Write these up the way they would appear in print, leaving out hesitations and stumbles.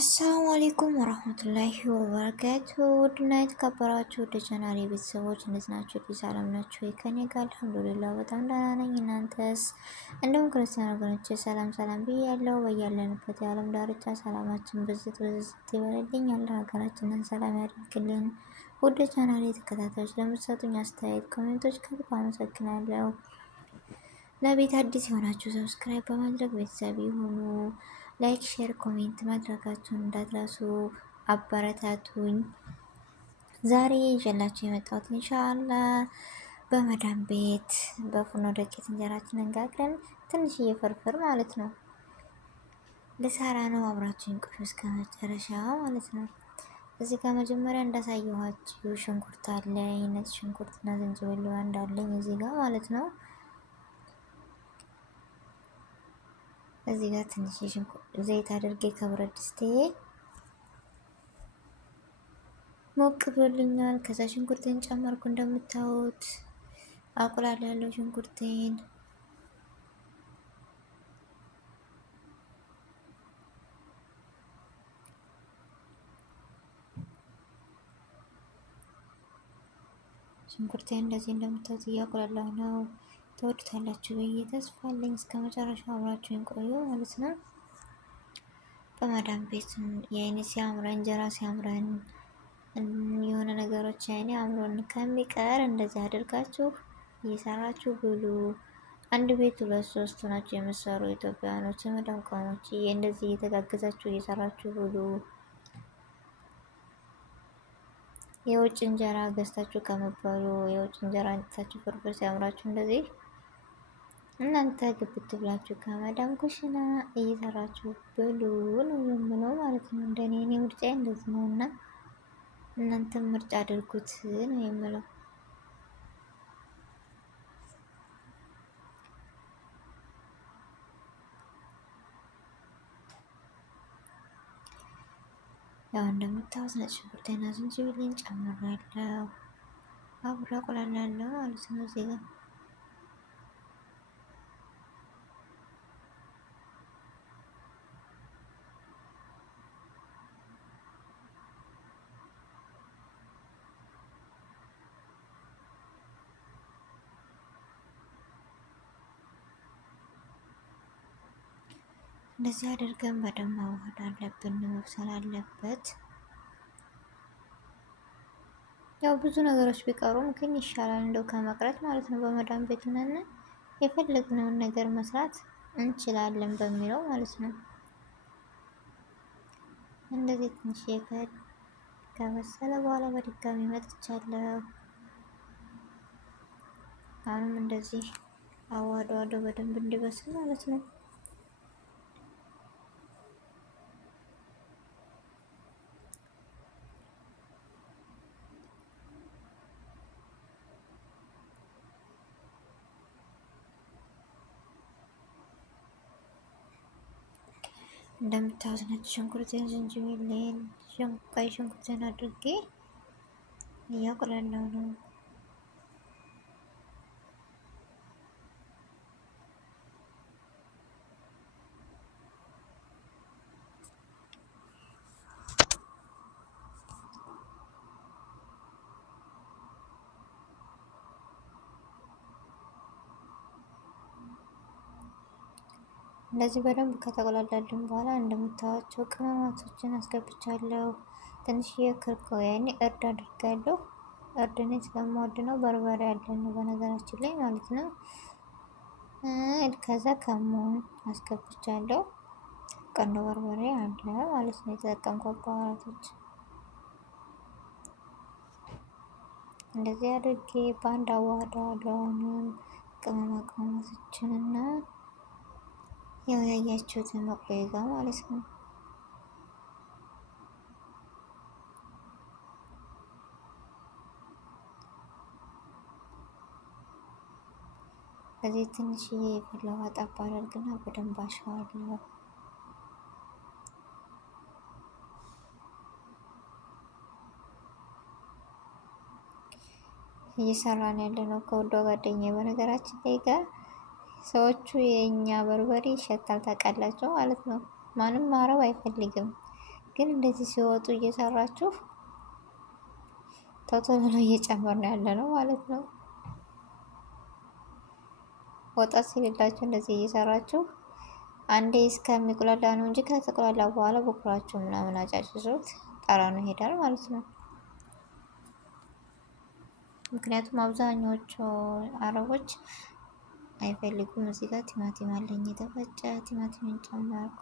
አሰላሙ አሌይኩም ወረህመቱላሂ ወበረካቱ። ውድና የተከበራችሁ ወደ ቻናሌ ቤተሰቦች እንዴት ናችሁ? ሰላም ናችሁ? ከኔ ጋር አልሐምዱሊላህ በጣም ደህና ነኝ። እናንተስ? እንደውም ክርስቲያን ወገኖቼ ሰላም ሰላም ብያለሁ። በያለንበት የዓለም ዳርቻ ሰላማችን ብዝት ብዝት ይበልልኝ። ያለ ሀገራችንን ሰላም ያደርግልን። ወደ ቻናሌ ተከታታዮች ለምትሰጡኝ አስተያየት ኮሜንቶች ከልብ አመሰግናለሁ። ለቤት አዲስ የሆናችሁ ሰብስክራይብ በማድረግ ቤተሰብ ይሁኑ። ላይክ፣ ሼር፣ ኮሜንት ማድረጋችሁን እንዳትረሱ። አበረታቱኝ። ዛሬ ይዤላችሁ የመጣሁት ኢንሻአላህ በመዳም ቤት በፉርኖ ዱቄት እንጀራችንን ጋግረን ትንሽዬ ፍርፍር ማለት ነው ልሰራ ነው። አብራችሁን ቆዩ እስከ መጨረሻ ማለት ነው። እዚህ ጋር መጀመሪያ እንዳሳየኋችሁ ሽንኩርት አለኝ፣ ነጭ ሽንኩርትና ዝንጅብል እንዳለኝ እዚህ ጋር ማለት ነው። እዚህ ጋር ትንሽ ዘይት አድርጌ ከብረት ድስቴ ሞቅ ብሎልኛል። ከዛ ሽንኩርቴን ጨመርኩ። እንደምታዩት አቁላል ያለው ሽንኩርቴን እንደዚህ እንደምታዩት እያቁላላሁ ነው። ትወዱታላችሁ ብዬ ተስፋ አለኝ። እስከ መጨረሻው አብራችሁን ቆዩ ማለት ነው። በመዳም ቤት የአይኔ ሲያምረን እንጀራ ሲያምረን የሆነ ነገሮች አይኔ አምሮን ከሚቀር እንደዚህ አድርጋችሁ እየሰራችሁ ብሉ። አንድ ቤት ሁለት ሶስት ናቸው የምትሰሩ ኢትዮጵያውያኖች የመዳም ቅመሞች እንደዚህ እየተጋገዛችሁ እየሰራችሁ ብሉ። የውጭ እንጀራ ገዝታችሁ ከመበሉ የውጭ እንጀራ አንጥታችሁ ፍርፍር ሲያምራችሁ እንደዚህ እናንተ ግብት ብላችሁ ከመዳም ኩሽና እየሰራችሁ ብሉ ነው የምለው ማለት ነው። እንደኔ እኔ ምርጫዬ እንደዚህ ነው እና እናንተም ምርጫ አድርጉት ነው የምለው። ያው እንደምታዩት ነጭ ሽንኩርትና ዝንጅብልን ጨምሬያለሁ። አብሬ አቁላላለሁ ማለት ነው እዚህ ጋር እንደዚህ አድርገን በደንብ ማዋሃድ አለብን። መብሰል አለበት። ያው ብዙ ነገሮች ቢቀሩም ግን ይሻላል እንደው ከመቅረት ማለት ነው። በመዳም ቤት ነን የፈለግነውን ነገር መስራት እንችላለን በሚለው ማለት ነው። እንደዚህ ትንሽ ከበሰለ በኋላ በድጋሚ መጥቻለሁ። አሁንም እንደዚህ አዋህዶ በደንብ እንዲበስል ማለት ነው። እንደምታዩት ነጭ ሽንኩርቴን፣ ዝንጅብሌን፣ ቀይ ሽንኩርቴን አድርጌ እያቁላላሁ ነው። እንደዚህ በደንብ ከተቆላላልን በኋላ እንደምታዩቸው ቅመማቶችን አስገብቻለሁ። ትንሽዬ ያኔ እርድ አድርጋለሁ። እርድ እኔ ስለምወድ ነው። በርበሬ ያለን በነገራችን ላይ ማለት ነው። ከዛ ከሙን አስገብቻለሁ። ቀንዶ በርበሬ አለ ማለት ነው። የተጠቀምኩት ባህራቶች እንደዚህ አድርጌ በአንድ አዋህደዋለሁ። አሁንም ቅመማ ቅመማቶችንና ያው ያያችሁትን መቆያ ጋር ማለት ነው። ከዚህ ትንሽዬ የፈላ ውሃ ጠብ አደርግና በደንብ አሸዋለሁ። እየሰራን ያለ ነው ከወዷ ጓደኛዬ በነገራችን ላይ ጋር ሰዎቹ የኛ በርበሬ ይሸታል ታውቃላችሁ ማለት ነው። ማንም ማረብ አይፈልግም። ግን እንደዚህ ሲወጡ እየሰራችሁ ቶሎ ቶሎ እየጨመርን ያለ ነው ማለት ነው። ወጣ ሲልላችሁ እንደዚህ እየሰራችሁ አንዴ እስከሚቁላላ ነው እንጂ ከተቁላላ በኋላ በኩራችሁ ምናምን አጫጭሱት ጠረኑ ይሄዳል ማለት ነው። ምክንያቱም አብዛኛዎቹ አረቦች አይፈልጉም። እዚህ ጋር ቲማቲም አለኝ የተፈጨ ቲማቲምን ጨመርኩ።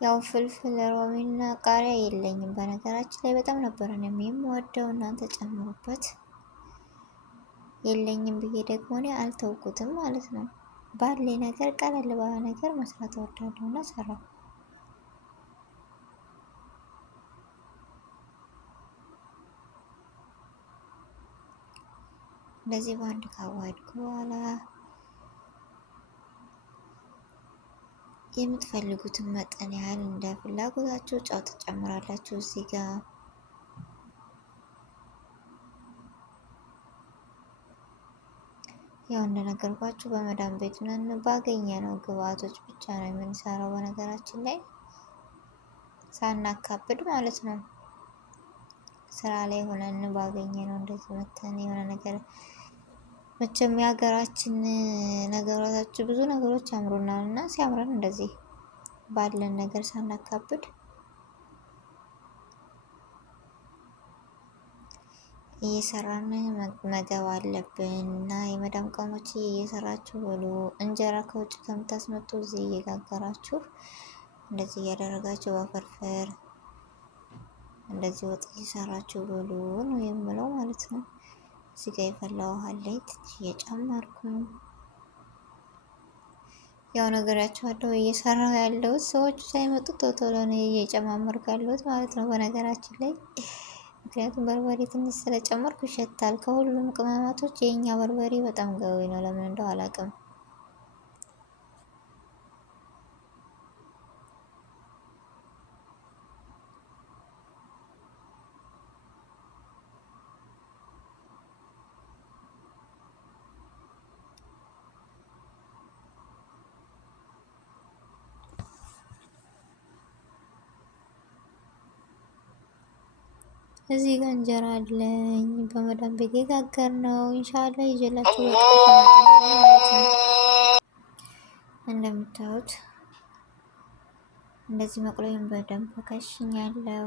ያው ፍልፍል ሮሚና ቃሪያ የለኝም በነገራችን ላይ በጣም ነበር እኔም የምወደው። እናንተ ጨምሩበት። የለኝም ብዬ ደግሞ እኔ አልተውኩትም ማለት ነው። ባለ ነገር ቀለል ባለ ነገር መስራት እወዳለሁ እና ሰራው። እንደዚህ በአንድ ካዋድኩ በኋላ የምትፈልጉትን መጠን ያህል እንደ ፍላጎታችሁ ጨው ትጨምራላችሁ። እዚህ ጋር ያው እንደነገርኳችሁ በመዳም ቤት ነን፣ ባገኘ ነው ግብአቶች ብቻ ነው የምንሰራው። በነገራችን ላይ ሳናካብድ ማለት ነው። ስራ ላይ ሆነን ባገኘ ነው እንደዚህ መተን የሆነ ነገር መቼም የሀገራችን ነገሮች ብዙ ነገሮች ያምሩናል እና ሲያምረን እንደዚህ ባለን ነገር ሳናካብድ እየሰራን መገብ አለብን እና የመዳም ቀሞች እየሰራችሁ ብሉ። እንጀራ ከውጭ ከምታስመጡ እዚህ እየጋገራችሁ እንደዚህ እያደረጋችሁ በፍርፍር እንደዚህ ወጥ እየሰራችሁ ብሉ ነው የምለው ማለት ነው። እዚህ ጋር የፈላ ውሃ ላይ ትንሽ እየጨመርኩኝ ያው ነገራችኋለሁ እየሰራሁ ያለሁት ሰዎቹ ሳይመጡ ቶሎ ነው እየጨማመርኩ ያለሁት ማለት ነው በነገራችን ላይ። ምክንያቱም በርበሬ ትንሽ ስለጨመርኩ ይሸታል። ከሁሉም ቅመማቶች የኛ በርበሬ በጣም ገዊ ነው። ለምን እንደው አላውቅም። እዚህ ጋር እንጀራ አለኝ በመዳም ቤት የጋገር ነው። ኢንሻአላ ይዤላችሁ ማለት ነው። እንደምታዩት እንደዚህ መቁለዩን በደንብ ከሽኛለሁ።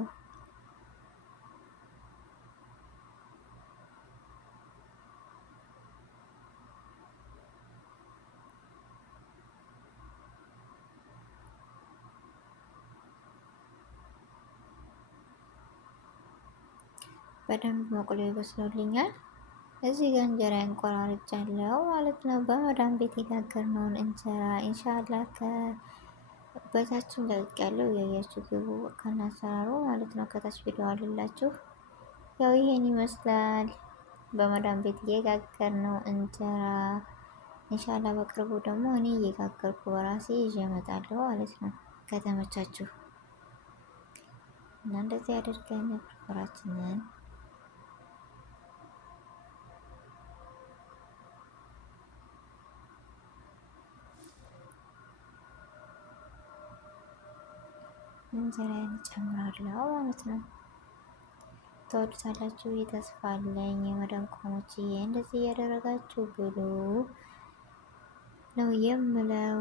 በደንብ መቁለዩ በስሎልኛል። እዚህ ጋር እንጀራ እንቆራርጫለሁ ማለት ነው። በመዳም ቤት የጋገርነውን እንጀራ ኢንሻአላ በታችን ለቅ ያለው ያያችሁ ግቡ ከናሰራሩ ማለት ነው። ከታች ቪዲዮ አለላችሁ። ያው ይሄን ይመስላል በመዳም ቤት የጋገርነው እንጀራ። ኢንሻአላ በቅርቡ ደግሞ እኔ እየጋገርኩ በራሴ ይዤ እመጣለሁ ማለት ነው ከተመቻችሁ እና እንደዚህ አድርገን ፍርፍራችንን እንጀራዬን ጨምራለሁ ማለት ነው። ተወዱታላችሁ ተስፋ አለኝ። የመዳም ቅመሞችዬ እንደዚህ እያደረጋችሁ ብሉ ነው የምለው።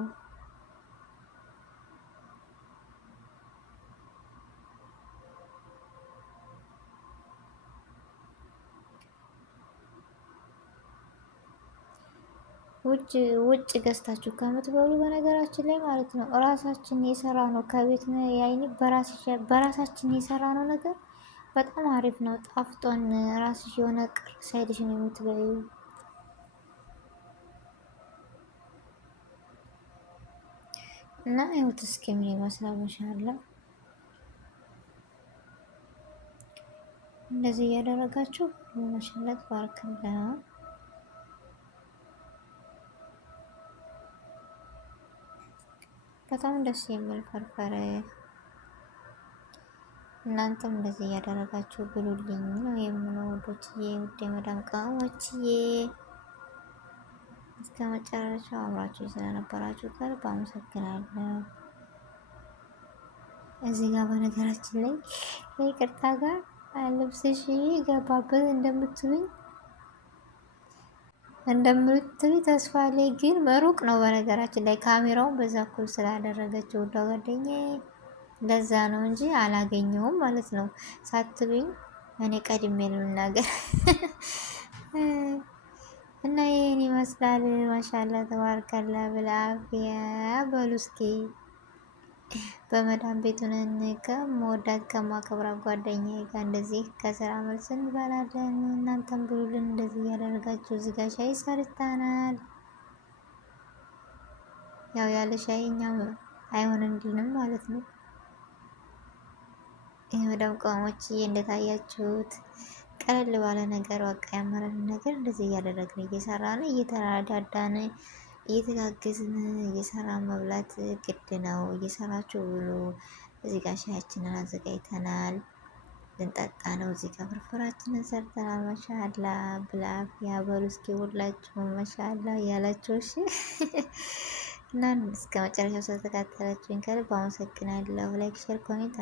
ውጭ ገዝታችሁ ከምትበሉ በነገራችን ላይ ማለት ነው እራሳችን የሰራ ነው ከቤት ያይኒ በራሳችን የሰራ ነው ነገር በጣም አሪፍ ነው። ጣፍጦን ራስሽ የሆነ ቅር ሳይልሽ ነው የምትበዩ። እና ህይወት እስኪ ምን ይመስላል? ማሻአላ እንደዚህ እያደረጋችሁ ማሻአላ ተባረከላ። በጣም ደስ የሚል ፍርፍር እናንተም እንደዚህ እያደረጋችሁ ብሉልኝ ነው የምለው ውዶችዬ፣ ውድ የመዳም ቅመሞችዬ። እስከ መጨረሻው አብራችሁ ስለነበራችሁ ከልብ አመሰግናለሁ። እዚህ ጋር በነገራችን ላይ ይቅርታ ጋር ልብስሽ ገባበት እንደምትሉኝ ተስፋ ላይ ግን በሩቅ ነው። በነገራችን ላይ ካሜራውን በዛ እኩል ስላደረገችው ውዷ ጓደኛዬ ለዛ ነው እንጂ አላገኘውም ማለት ነው። ሳትሉኝ እኔ ቀድሜ ልናገር እና ይሄን ይመስላል። ማሻላ ተባርከላ ብላፊያ በሉ እስኪ በመዳም ቤቱን ከመወዳት ከማከብራት ጓደኛዬ ጋር እንደዚህ ከስራ መልስ እንበላለን። እናንተም ብሉልን እንደዚህ እያደረጋችሁ። እዚህ ጋር ሻይ ሰርተናል። ያው ያለ ሻይ እኛም አይሆንልንም ማለት ነው። ይህ መዳም ቅመሞች እንደታያችሁት ቀለል ባለ ነገር በቃ ያመረን ነገር እንደዚህ እያደረግን እየሰራን እየተራዳዳን እየተጋገዝን እየሰራን መብላት ግድ ነው። እየሰራችሁ ብሉ። እዚህ ጋር ሻያችንን አዘጋጅተናል ልንጠጣ ነው። እዚህ ጋር ፍርፍራችንን ሰርተናል። ማሻአላ ብላፍ ያበሉ እስኪ ሁላችሁም ማሻአላ እያላችሁ እሺ። እና እስከ መጨረሻው ስለተከታተላችሁኝ ከልብ አመሰግናለሁ። ላይክ፣ ሼር፣ ኮሜንት